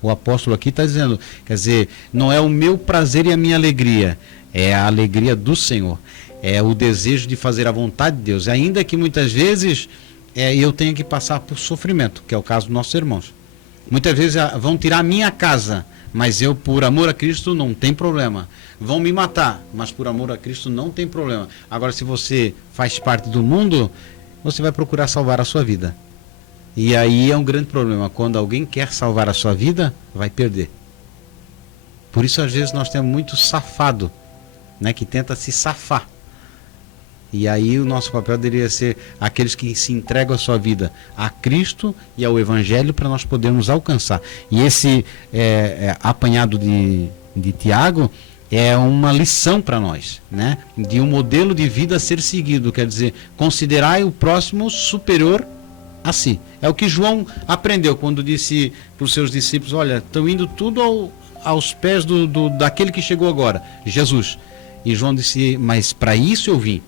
o apóstolo aqui está dizendo. Quer dizer, não é o meu prazer e a minha alegria, é a alegria do Senhor. É o desejo de fazer a vontade de Deus. Ainda que muitas vezes eu tenha que passar por sofrimento, que é o caso dos nossos irmãos. Muitas vezes vão tirar a minha casa, mas eu, por amor a Cristo, não tem problema. Vão me matar, mas por amor a Cristo não tem problema. Agora, se você faz parte do mundo, você vai procurar salvar a sua vida. E aí é um grande problema. Quando alguém quer salvar a sua vida, vai perder. Por isso, às vezes, nós temos muito safado, né, que tenta se safar. E aí o nosso papel deveria ser aqueles que se entregam a sua vida a Cristo e ao Evangelho para nós podermos alcançar. E esse apanhado de Tiago é uma lição para nós, né? De um modelo de vida a ser seguido, quer dizer, considerai o próximo superior a si. É o que João aprendeu quando disse para os seus discípulos, olha, estão indo tudo aos pés daquele que chegou agora, Jesus. E João disse, mas para isso eu vim.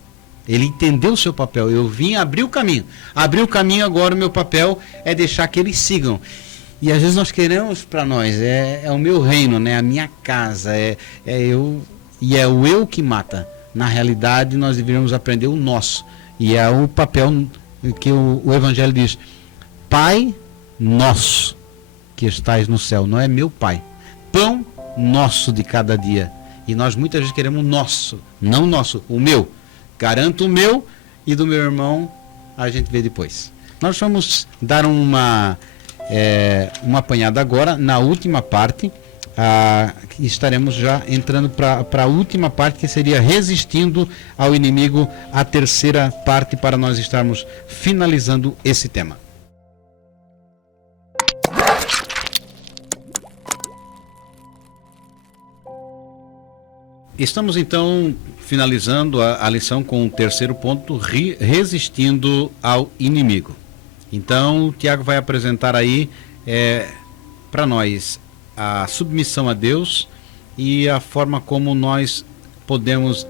Ele entendeu o seu papel. Eu vim abrir o caminho. Abrir o caminho agora, o meu papel é deixar que eles sigam. E às vezes nós queremos para nós, é o meu reino, né? A minha casa, eu, e é o eu que mata. Na realidade, nós deveríamos aprender o nosso. E é o papel que o Evangelho diz, Pai nosso que estais no céu, não é meu Pai. Pão nosso de cada dia. E nós muitas vezes queremos o nosso, não o nosso, o meu. Garanto o meu e do meu irmão a gente vê depois. Nós vamos dar uma apanhada agora na última parte. Estaremos já entrando para a última parte, que seria resistindo ao inimigo, a terceira parte, para nós estarmos finalizando esse tema. Estamos então finalizando a lição com o terceiro ponto, resistindo ao inimigo. Então, o Tiago vai apresentar aí para nós a submissão a Deus e a forma como nós podemos,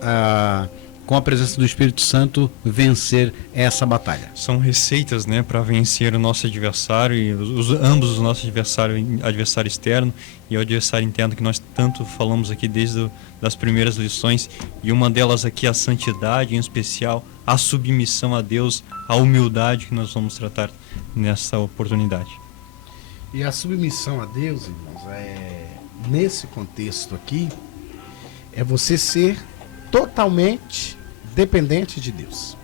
com a presença do Espírito Santo, vencer essa batalha. São receitas, né, para vencer o nosso adversário, e ambos os nossos adversário externo e o adversário interno, que nós tanto falamos aqui desde das primeiras lições, e uma delas aqui a santidade, em especial a submissão a Deus, a humildade, que nós vamos tratar nessa oportunidade. E a submissão a Deus, irmãos, nesse contexto aqui, é você ser totalmente dependente de Deus.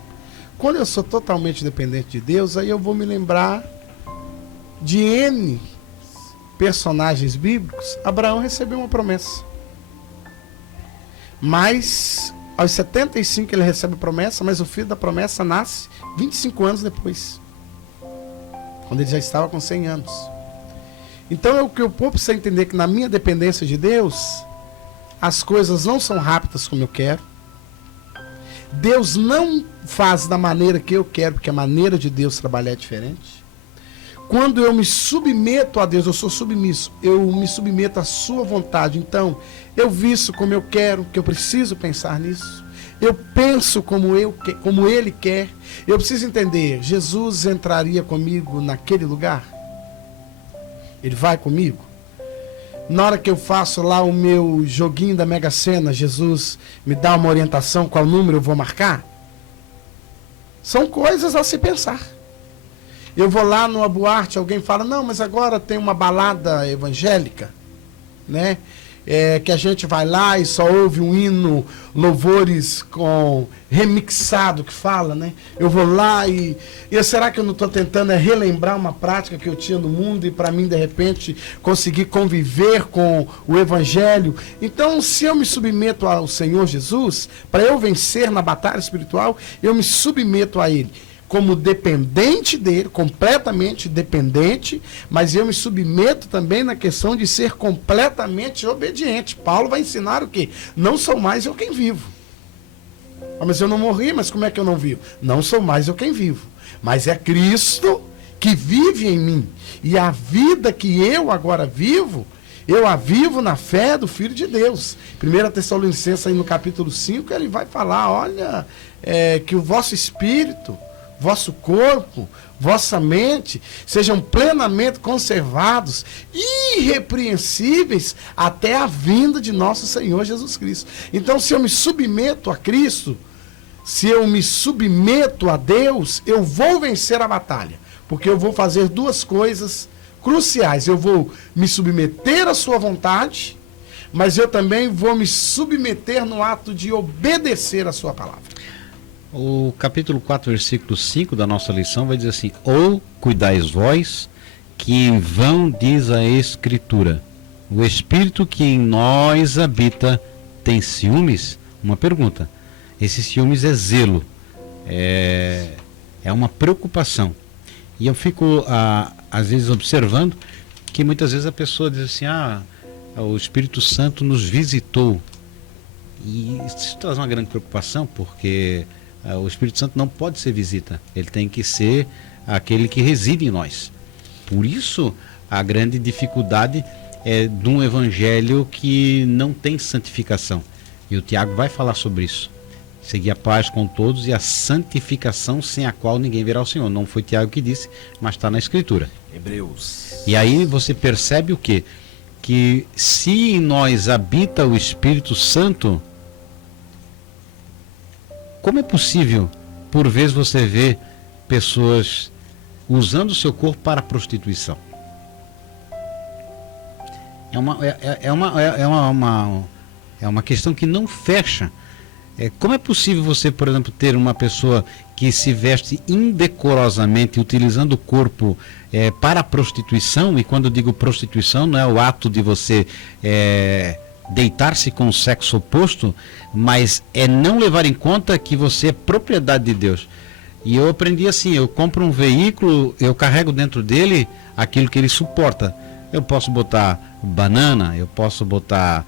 Quando eu sou totalmente dependente de Deus, aí eu vou me lembrar de N personagens bíblicos. Abraão recebeu uma promessa, mas aos 75 ele recebe a promessa, mas o filho da promessa nasce 25 anos depois, quando ele já estava com 100 anos. Então o que eu preciso entender, que na minha dependência de Deus, as coisas não são rápidas como eu quero. Deus não faz da maneira que eu quero, porque a maneira de Deus trabalhar é diferente. Quando eu me submeto a Deus, eu sou submisso, eu me submeto à sua vontade. Então, eu visto como eu quero, que eu preciso pensar nisso. Eu penso como Ele quer. Eu preciso entender, Jesus entraria comigo naquele lugar? Ele vai comigo? Na hora que eu faço lá o meu joguinho da Mega Sena, Jesus me dá uma orientação qual número eu vou marcar? São coisas a se pensar. Eu vou lá numa boate, alguém fala, não, mas agora tem uma balada evangélica, né? Que a gente vai lá e só ouve um hino, louvores com remixado, que fala, né? Eu vou lá e será que eu não estou tentando relembrar uma prática que eu tinha no mundo e para mim, de repente, conseguir conviver com o Evangelho? Então, se eu me submeto ao Senhor Jesus, para eu vencer na batalha espiritual, eu me submeto a Ele como dependente dele, completamente dependente, mas eu me submeto também na questão de ser completamente obediente. Paulo vai ensinar o quê? Não sou mais eu quem vivo. Mas eu não morri, mas como é que eu não vivo? Não sou mais eu quem vivo, mas é Cristo que vive em mim. E a vida que eu agora vivo, eu a vivo na fé do Filho de Deus. 1 Tessalonicenses, aí no capítulo 5, ele vai falar, olha, que o vosso espírito, vosso corpo, vossa mente, sejam plenamente conservados, irrepreensíveis, até a vinda de nosso Senhor Jesus Cristo. Então, se eu me submeto a Cristo, se eu me submeto a Deus, eu vou vencer a batalha. Porque eu vou fazer duas coisas cruciais. Eu vou me submeter à sua vontade, mas eu também vou me submeter no ato de obedecer a sua palavra. O capítulo 4, versículo 5 da nossa lição vai dizer assim: ou cuidais vós, que em vão diz a Escritura, o Espírito que em nós habita tem ciúmes? Uma pergunta. Esse ciúmes é zelo, é uma preocupação. E eu fico, às vezes, observando que muitas vezes a pessoa diz assim: o Espírito Santo nos visitou. E isso traz uma grande preocupação, porque o Espírito Santo não pode ser visita, ele tem que ser aquele que reside em nós. Por isso, a grande dificuldade é de um evangelho que não tem santificação. E o Tiago vai falar sobre isso. Seguir a paz com todos e a santificação, sem a qual ninguém verá o Senhor. Não foi Tiago que disse, mas está na Escritura. Hebreus. E aí você percebe o quê? Que se em nós habita o Espírito Santo, como é possível, por vezes, você ver pessoas usando o seu corpo para a prostituição? É uma questão que não fecha. Como é possível você, por exemplo, ter uma pessoa que se veste indecorosamente, utilizando o corpo para a prostituição? E quando eu digo prostituição, não é o ato de você deitar-se com o sexo oposto, mas é não levar em conta que você é propriedade de Deus. E eu aprendi assim: eu compro um veículo, eu carrego dentro dele aquilo que ele suporta. Eu posso botar banana, eu posso botar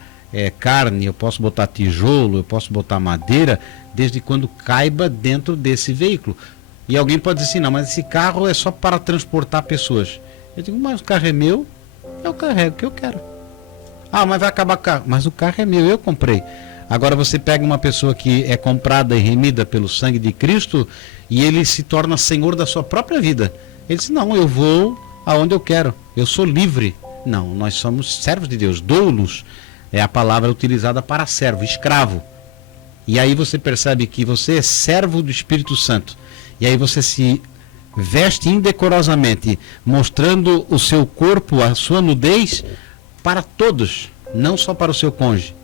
carne, eu posso botar tijolo, eu posso botar madeira, desde quando caiba dentro desse veículo. E alguém pode dizer assim: não, mas esse carro é só para transportar pessoas. Eu digo: mas o carro é meu, eu carrego o que eu quero. Mas vai acabar o carro. Mas o carro é meu, eu comprei. Agora você pega uma pessoa que é comprada e remida pelo sangue de Cristo, e ele se torna senhor da sua própria vida. Ele diz: não, eu vou aonde eu quero, eu sou livre. Não, nós somos servos de Deus. Doulos é a palavra utilizada para servo, escravo. E aí você percebe que você é servo do Espírito Santo. E aí você se veste indecorosamente, mostrando o seu corpo, a sua nudez, para todos, não só para o seu cônjuge.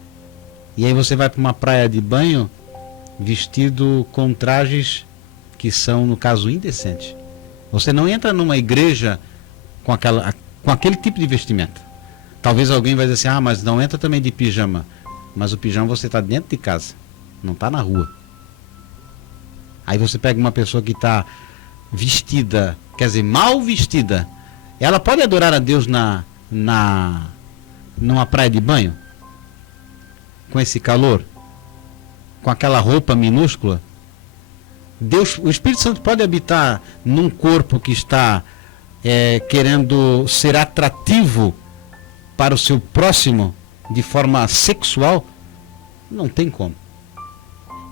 E aí você vai para uma praia de banho vestido com trajes que são, no caso, indecentes. Você não entra numa igreja com aquele tipo de vestimenta. Talvez alguém vai dizer assim: mas não entra também de pijama. Mas o pijama você está dentro de casa, não está na rua. Aí você pega uma pessoa que está vestida, quer dizer, mal vestida. Ela pode adorar a Deus numa praia de banho? Com esse calor? Com aquela roupa minúscula? O Espírito Santo pode habitar num corpo que está querendo ser atrativo para o seu próximo de forma sexual? Não tem como.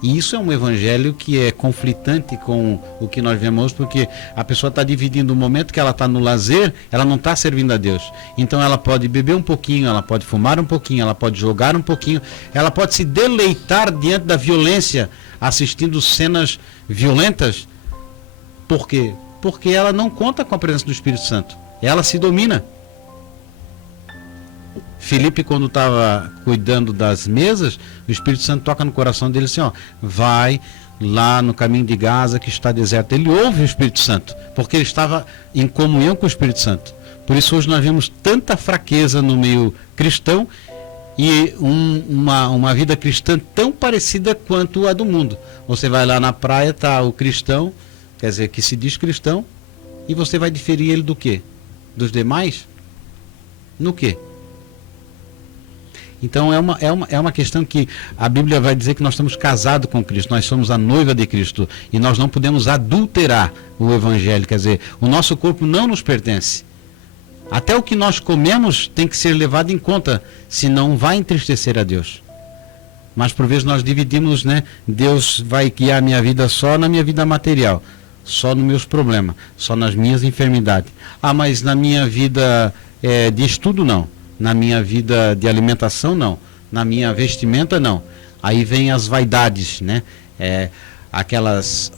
E isso é um evangelho que é conflitante com o que nós vemos, porque a pessoa está dividindo o momento que ela está no lazer, ela não está servindo a Deus. Então ela pode beber um pouquinho, ela pode fumar um pouquinho, ela pode jogar um pouquinho, ela pode se deleitar diante da violência, assistindo cenas violentas. Por quê? Porque ela não conta com a presença do Espírito Santo. Ela se domina. Filipe, quando estava cuidando das mesas, o Espírito Santo toca no coração dele assim: vai lá no caminho de Gaza que está deserto. Ele ouve o Espírito Santo, porque ele estava em comunhão com o Espírito Santo. Por isso hoje nós vemos tanta fraqueza no meio cristão e uma vida cristã tão parecida quanto a do mundo. Você vai lá na praia, está o cristão, quer dizer, que se diz cristão, e você vai diferir ele do quê? Dos demais? No quê? Então é uma questão que a Bíblia vai dizer que nós estamos casados com Cristo, nós somos a noiva de Cristo, e nós não podemos adulterar o Evangelho, quer dizer, o nosso corpo não nos pertence. Até o que nós comemos tem que ser levado em conta, senão vai entristecer a Deus. Mas por vezes nós dividimos, Deus vai guiar a minha vida só na minha vida material. só nos meus problemas, só nas minhas enfermidades. Ah, mas na minha vida de estudo não, na minha vida de alimentação não, na minha vestimenta não. Aí vem as vaidades, né? Aquelas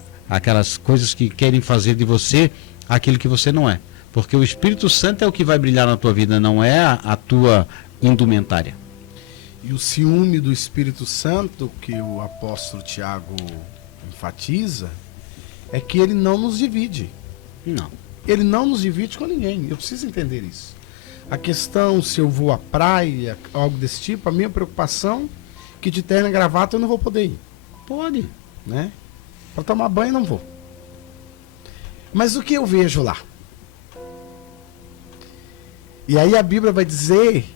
coisas que querem fazer de você aquilo que você não é. Porque o Espírito Santo é o que vai brilhar na tua vida, não é a tua indumentária. E o ciúme do Espírito Santo, que o apóstolo Tiago enfatiza, é que ele não nos divide. Não. Ele não nos divide com ninguém. Eu preciso entender isso. A questão, se eu vou à praia, algo desse tipo, a minha preocupação é que de terno e gravata eu não vou poder ir. Pode. Né? Para tomar banho não vou. Mas o que eu vejo lá? E aí a Bíblia vai dizer: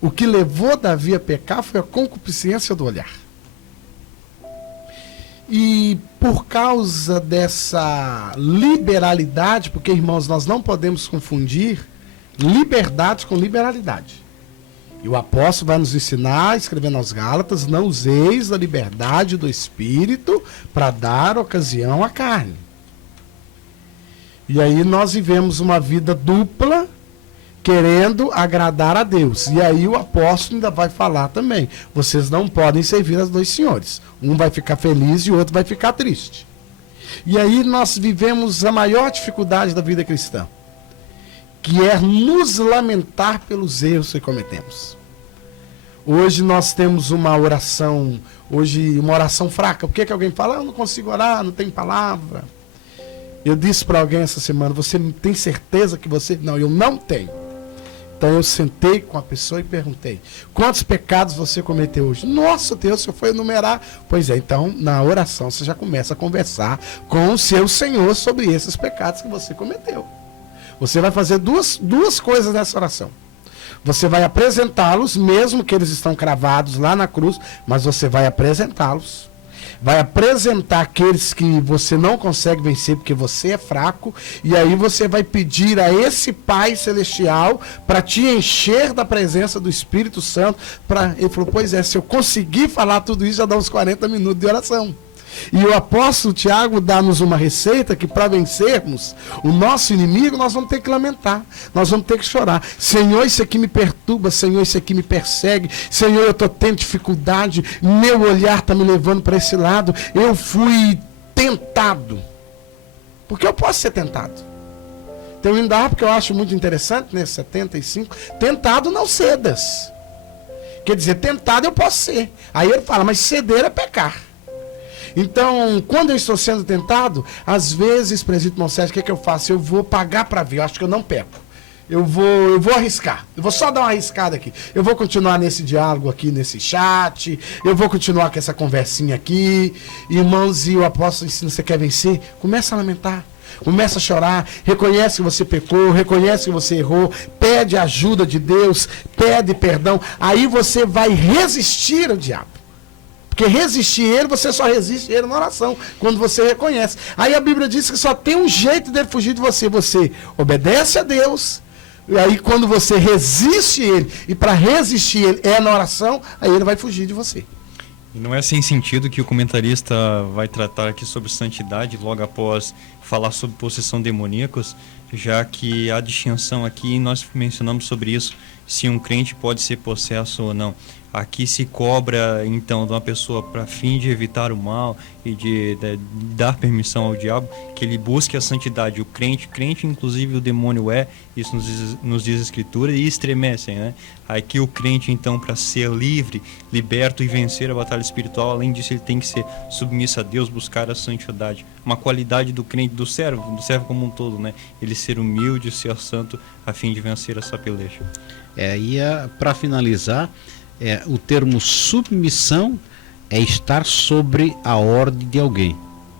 o que levou Davi a pecar foi a concupiscência do olhar. E por causa dessa liberalidade, porque, irmãos, nós não podemos confundir liberdade com liberalidade. E o apóstolo vai nos ensinar, escrevendo aos Gálatas: não useis da liberdade do Espírito para dar ocasião à carne. E aí nós vivemos uma vida dupla, querendo agradar a Deus. E aí o apóstolo ainda vai falar também: vocês não podem servir aos dois senhores. Um vai ficar feliz e o outro vai ficar triste. E aí nós vivemos a maior dificuldade da vida cristã, que é nos lamentar pelos erros que cometemos. Hoje nós temos uma oração fraca. Por que alguém fala: eu não consigo orar, não tem palavra? Eu disse para alguém essa semana: você tem certeza que você... Não, eu não tenho. Então eu sentei com a pessoa e perguntei: quantos pecados você cometeu hoje? Nossa Deus, se eu for enumerar. Pois é, então na oração você já começa a conversar com o seu Senhor sobre esses pecados que você cometeu. Você vai fazer duas coisas nessa oração. Você vai apresentá-los, mesmo que eles estão cravados lá na cruz, mas você vai apresentá-los. Vai apresentar aqueles que você não consegue vencer porque você é fraco, e aí você vai pedir a esse Pai Celestial para te encher da presença do Espírito Santo. Ele falou: pois é, se eu conseguir falar tudo isso, já dá uns 40 minutos de oração. E o apóstolo Tiago dá-nos uma receita que, para vencermos o nosso inimigo, nós vamos ter que lamentar, nós vamos ter que chorar. Senhor, isso aqui me perturba. Senhor, isso aqui me persegue. Senhor, eu estou tendo dificuldade, meu olhar está me levando para esse lado. Eu fui tentado. Porque eu posso ser tentado. Tem um hino que eu acho muito interessante, né? 75. Tentado não cedas. Quer dizer, tentado eu posso ser. Aí ele fala: mas ceder é pecar. Então, quando eu estou sendo tentado, às vezes, presbítero Monserrat, o que eu faço? Eu vou pagar para ver. Eu acho que eu não peco. Eu vou arriscar. Eu vou só dar uma arriscada aqui. Eu vou continuar nesse diálogo aqui, nesse chat. Eu vou continuar com essa conversinha aqui. Irmãos, e o apóstolo ensina: você quer vencer? Começa a lamentar. Começa a chorar, reconhece que você pecou, reconhece que você errou, pede a ajuda de Deus, pede perdão. Aí você vai resistir ao diabo. Porque resistir ele, você só resiste ele na oração, quando você reconhece. Aí a Bíblia diz que só tem um jeito dele fugir de você. Você obedece a Deus, e aí quando você resiste ele, e para resistir ele é na oração, aí ele vai fugir de você. E não é sem sentido que o comentarista vai tratar aqui sobre santidade logo após falar sobre possessão demoníacos, já que há distinção aqui, e nós mencionamos sobre isso, se um crente pode ser possesso ou não. Aqui se cobra, então, de uma pessoa para fim de evitar o mal e de dar permissão ao diabo, que ele busque a santidade. O crente inclusive o demônio isso nos diz a Escritura, e estremecem, né? Aqui o crente, então, para ser livre, liberto e vencer a batalha espiritual, além disso, ele tem que ser submisso a Deus, buscar a santidade. Uma qualidade do crente, do servo como um todo, né? Ele ser humilde, ser santo, a fim de vencer essa peleja. E para finalizar, o termo submissão é estar sobre a ordem de alguém,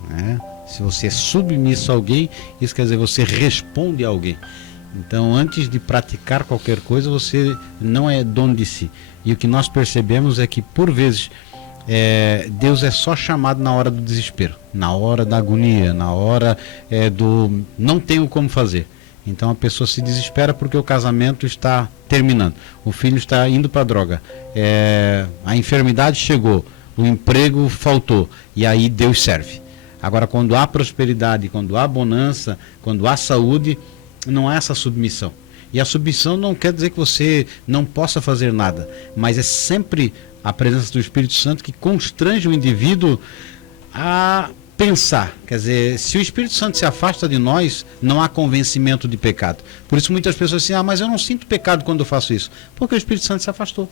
né? Se você é submisso a alguém, isso quer dizer você responde a alguém. Então, antes de praticar qualquer coisa, você não é dono de si. E o que nós percebemos é que, por vezes, Deus é só chamado na hora do desespero, na hora da agonia, na hora do não tenho como fazer. Então a pessoa se desespera porque o casamento está terminando, o filho está indo para a droga, a enfermidade chegou, o emprego faltou, e aí Deus serve. Agora, quando há prosperidade, quando há bonança, quando há saúde, não há essa submissão. E a submissão não quer dizer que você não possa fazer nada, mas é sempre a presença do Espírito Santo que constrange o indivíduo a pensar. Quer dizer, se o Espírito Santo se afasta de nós, não há convencimento de pecado. Por isso muitas pessoas dizem, mas eu não sinto pecado quando eu faço isso. Porque o Espírito Santo se afastou.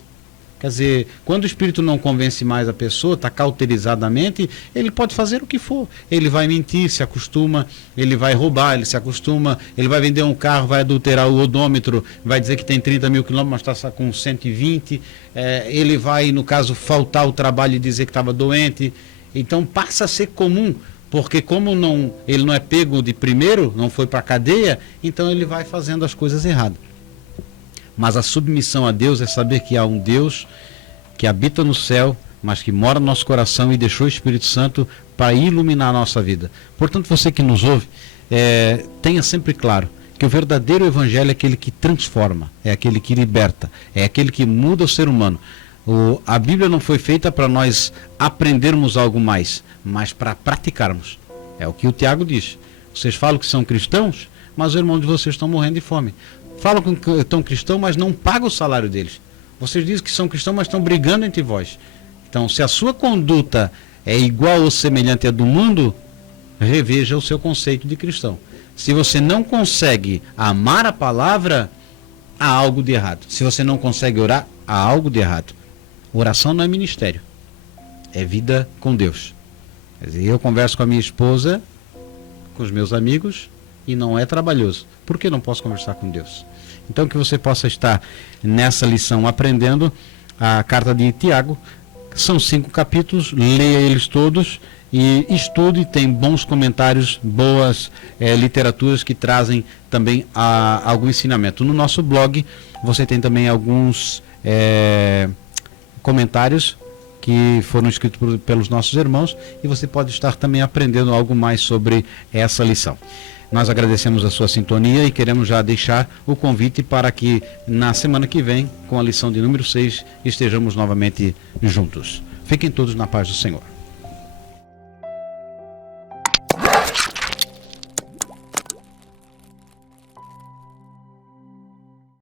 Quer dizer, quando o Espírito não convence mais a pessoa, está cauterizadamente, ele pode fazer o que for. Ele vai mentir, se acostuma, ele vai roubar, ele se acostuma, ele vai vender um carro, vai adulterar o odômetro, vai dizer que tem 30 mil quilômetros, mas está com 120, ele vai, no caso, faltar o trabalho e dizer que estava doente. Então passa a ser comum, porque como ele não é pego de primeiro, não foi para a cadeia, então ele vai fazendo as coisas erradas. Mas a submissão a Deus é saber que há um Deus que habita no céu, mas que mora no nosso coração e deixou o Espírito Santo para iluminar a nossa vida. Portanto, você que nos ouve, tenha sempre claro que o verdadeiro evangelho é aquele que transforma, é aquele que liberta, é aquele que muda o ser humano. A Bíblia não foi feita para nós aprendermos algo mais, mas para praticarmos. É o que o Tiago diz. Vocês falam que são cristãos, mas os irmãos de vocês estão morrendo de fome. Falam que estão cristãos, mas não pagam o salário deles. Vocês dizem que são cristãos, mas estão brigando entre vós. Então, se a sua conduta é igual ou semelhante à do mundo, reveja o seu conceito de cristão. Se você não consegue amar a palavra, há algo de errado. Se você não consegue orar, há algo de errado. Oração não é ministério, é vida com Deus. Quer dizer, eu converso com a minha esposa, com os meus amigos, e não é trabalhoso. Por que não posso conversar com Deus? Então que você possa estar nessa lição aprendendo a carta de Tiago. São 5 capítulos, leia eles todos e estude, tem bons comentários, boas literaturas que trazem também algum ensinamento. No nosso blog você tem também alguns comentários que foram escritos pelos nossos irmãos e você pode estar também aprendendo algo mais sobre essa lição. Nós agradecemos a sua sintonia e queremos já deixar o convite para que na semana que vem, com a lição de número 6, estejamos novamente juntos. Fiquem todos na paz do Senhor.